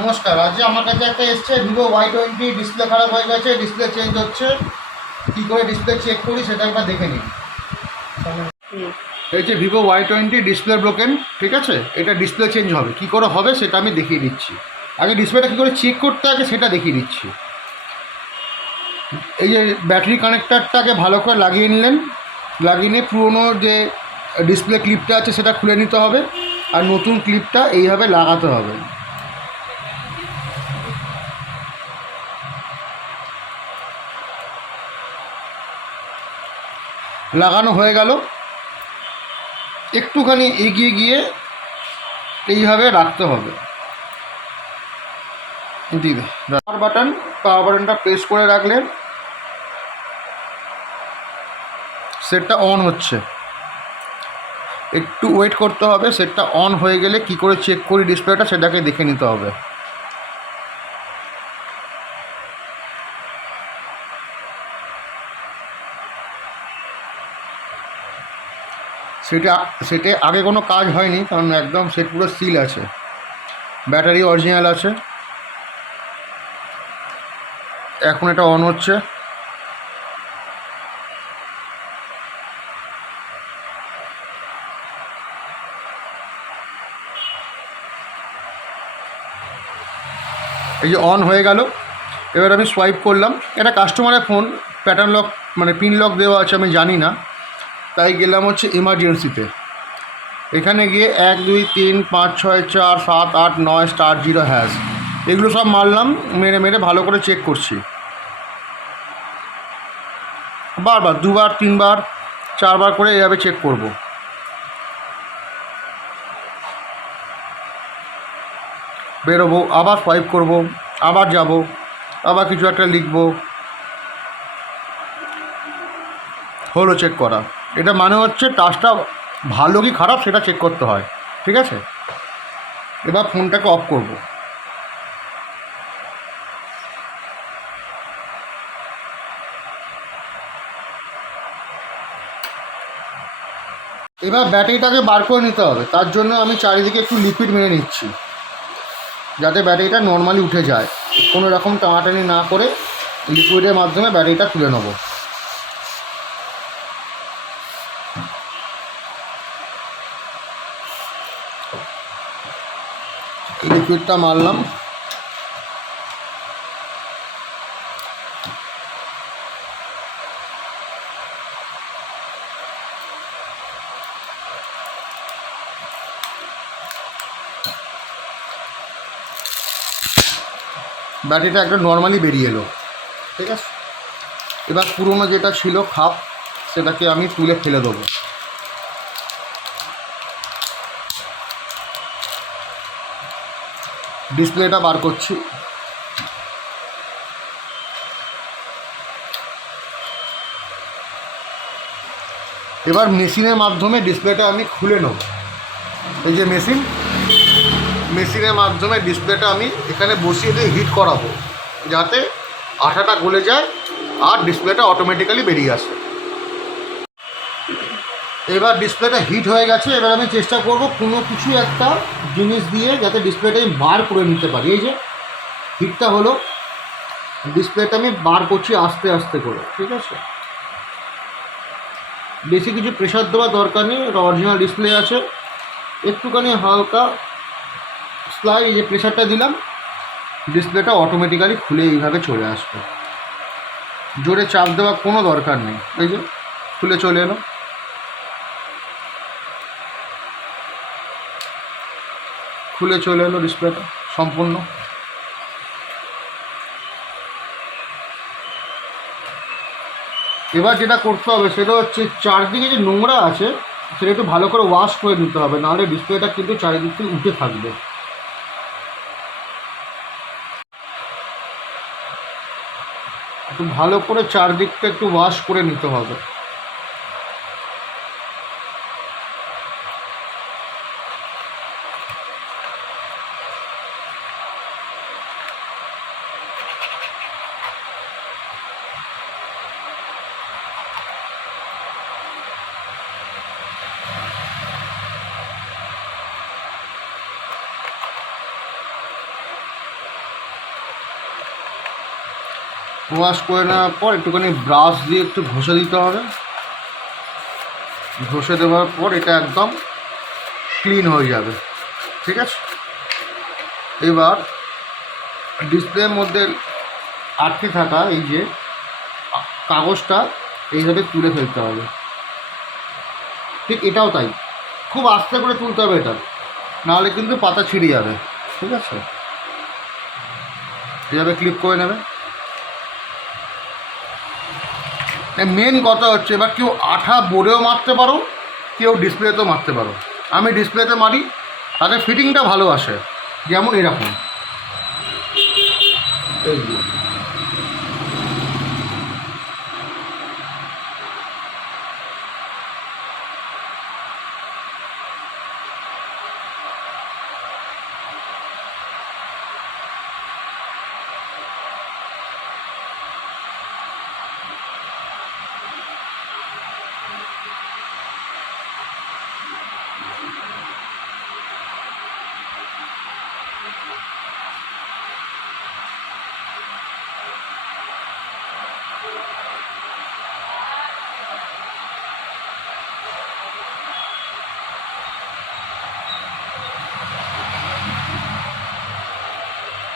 নমস্কার। আজ আমার কাছে একটা এসছে ভিভো Y20, ডিসপ্লে খারাপ হয়ে গেছে, ডিসপ্লে চেঞ্জ হচ্ছে। কী করে ডিসপ্লে চেক করি সেটা একবার দেখে নিন। এই যে ভিভো Y20 ডিসপ্লে ব্রোকেন, ঠিক আছে? এটা ডিসপ্লে চেঞ্জ হবে, কী করে হবে সেটা আমি দেখিয়ে দিচ্ছি। আগে ডিসপ্লেটা কী করে চেক করতে আগে সেটা দেখিয়ে দিচ্ছি। এই যে ব্যাটারি কানেক্টারটাকে ভালো করে লাগিয়ে নিলেন, লাগিয়ে নিয়ে পুরোনো যে ডিসপ্লে ক্লিপটা আছে সেটা খুলে নিতে হবে, আর নতুন ক্লিপটা এইভাবে লাগাতে হবে। লাগানো হয়ে গেল, একটুখানি এগিয়ে গিয়ে এইভাবে রাখতে হবে। দিবে পাওয়ার বাটনটা প্রেস করে রাখলে সেটটা অন হচ্ছে। একটু ওয়েট করতে হবে, সেটটা অন হয়ে গেলে কি করে চেক করি ডিসপ্লেটা সেটাকে দেখে নিতে হবে। সেটে আগে কোনো কাজ হয়নি, কারণ একদম সেট পুরো সিল আছে, ব্যাটারি অরিজিনাল আছে। এখন এটা অন হচ্ছে। এই যে অন হয়ে গেল, এবার আমি সোয়াইপ করলাম। এটা কাস্টমারের ফোন, প্যাটার্ন লক মানে পিন লক দেওয়া আছে, আমি জানি না, তাই গেলাম হচ্ছে এমার্জেন্সিতে। এখানে গিয়ে 1 2 3 5 6 4 7 8 9 *0# এগুলো সব মারলাম, মেরে মেরে ভালো করে চেক করছি। বারবার 2 বার 3 বার 4 বার করে এইভাবে চেক করব। বেরোবো, আবার সোয়াইপ করব, আবার যাব, আবার কিছু একটা লিখব, হলো চেক করা। এটা মানে হচ্ছে টাচটা ভালো কি খারাপ সেটা চেক করতে হয়, ঠিক আছে? এবার ফোনটাকে অফ করব। এবার ব্যাটারিটাকে বার করে নিতে হবে, তার জন্য আমি চারিদিকে একটু লিকুইড মেরে নিচ্ছি, যাতে ব্যাটারিটা নর্মালি উঠে যায়। কোনো রকম টানাটানি না করে লিকুইডের মাধ্যমে ব্যাটারিটা তুলে নেব। লিকুইডটা মারলাম। ব্যাটারিটা একটা নর্মালি বেরিয়ে এলো, ঠিক আছে? এবার পুরোনো যেটা ছিল খাপ, সেটাকে আমি তুলে ফেলে দেবো। ডিসপ্লেটা বার করছি। এবার মেশিনের মাধ্যমে ডিসপ্লেটা আমি খুলে নেব। এই যে মেশিনের মাধ্যমে ডিসপ্লেটা আমি এখানে বসিয়ে দিয়ে হিট করাবো, যাতে আঠাটা গলে যায় আর ডিসপ্লেটা অটোমেটিক্যালি বেরিয়ে আসে। এবার ডিসপ্লেটা হিট হয়ে গেছে, এবার আমি চেষ্টা করব কোনো কিছু একটা জিনিস দিয়ে যাতে ডিসপ্লেটা আমি বার করে নিতে পারি। এই যে হিটটা হলো, ডিসপ্লেটা আমি বার করছি আস্তে আস্তে করে, ঠিক আছে? বেশি কিছু প্রেশার দেওয়ার দরকার নেই, এটা অরিজিনাল ডিসপ্লে আছে। একটুখানি হালকা স্লাইড, এই যে প্রেশারটা দিলাম, ডিসপ্লেটা অটোমেটিক্যালি খুলে এইভাবে চলে আসবে। জোরে চাপ দেওয়ার কোনো দরকার নেই। এই যে খুলে চলে এলো। খুলে চলে এলো ডিসপ্লেটা সম্পূর্ণ। এবার যেটা করতে হবে সেটা হচ্ছে চারদিকে যে নোংরা আছে সেটা একটু ভালো করে ওয়াশ করে নিতে হবে, নাহলে ডিসপ্লেটা কিন্তু চারিদিক থেকে উঠে থাকবে। একটু ভালো করে চারদিকটা একটু ওয়াশ করে নিতে হবে। ওয়াশ করে নেওয়ার পর একটুখানি ব্রাশ দিয়ে একটু ঘষে দিতে হবে। ঘষে দেওয়ার পর এটা একদম ক্লিন হয়ে যাবে। ঠিক আছে, এবার ডিসপ্লের মধ্যে আটকে থাকা এই যে কাগজটা এইভাবে তুলে ফেলতে হবে। ঠিক এটাও তাই, খুব আস্তে করে তুলতে হবে এটা, নাহলে কিন্তু পাতা ছিঁড়ে যাবে। ঠিক আছে, এভাবে ক্লিপ করে নেবে। মেন কথা হচ্ছে, এবার কেউ আঠা বোর্ডেও মারতে পারো, কেউ ডিসপ্লেতেও মারতে পারো। আমি ডিসপ্লেতে মারি, তাদের ফিটিংটা ভালো আসে। যেমন এরকম, এই যে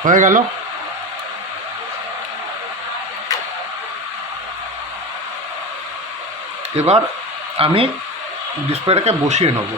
হয়ে গেল। এবার আমি ডিসপ্লেটাকে বসিয়ে নেব।